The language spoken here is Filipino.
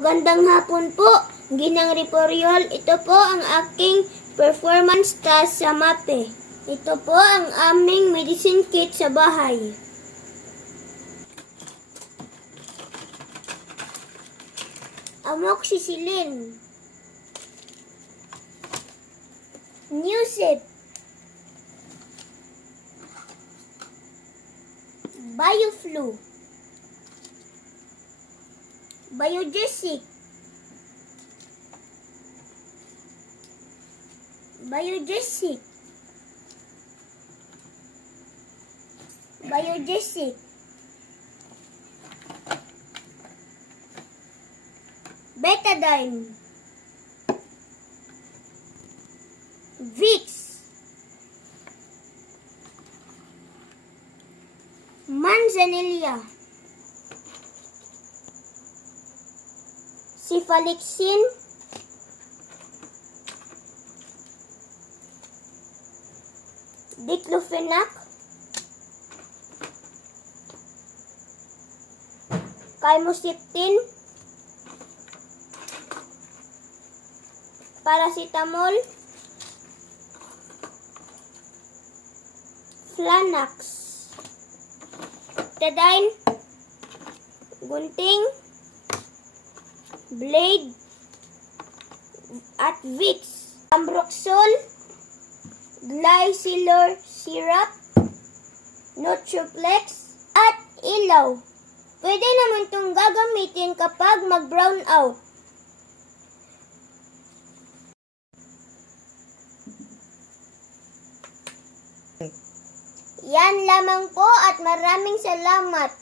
Magandang hapon po, Ginang Riporyol. Ito po ang aking performance task sa MAPE. Ito po ang aming medicine kit sa bahay. Amoxicillin, Newsip, Bioflu, Biogesic, Betadine, Vicks, Manzanilla, Cephalexin, Diclofenac, Chymoseptin, Paracetamol, Flanax, Betadine, Gunting, Blade, at Vicks, Ambroxol, Glycylor syrup, Nutriplex, at ilaw. Pwede naman itong gagamitin kapag mag-brown out. Yan lamang po at maraming salamat.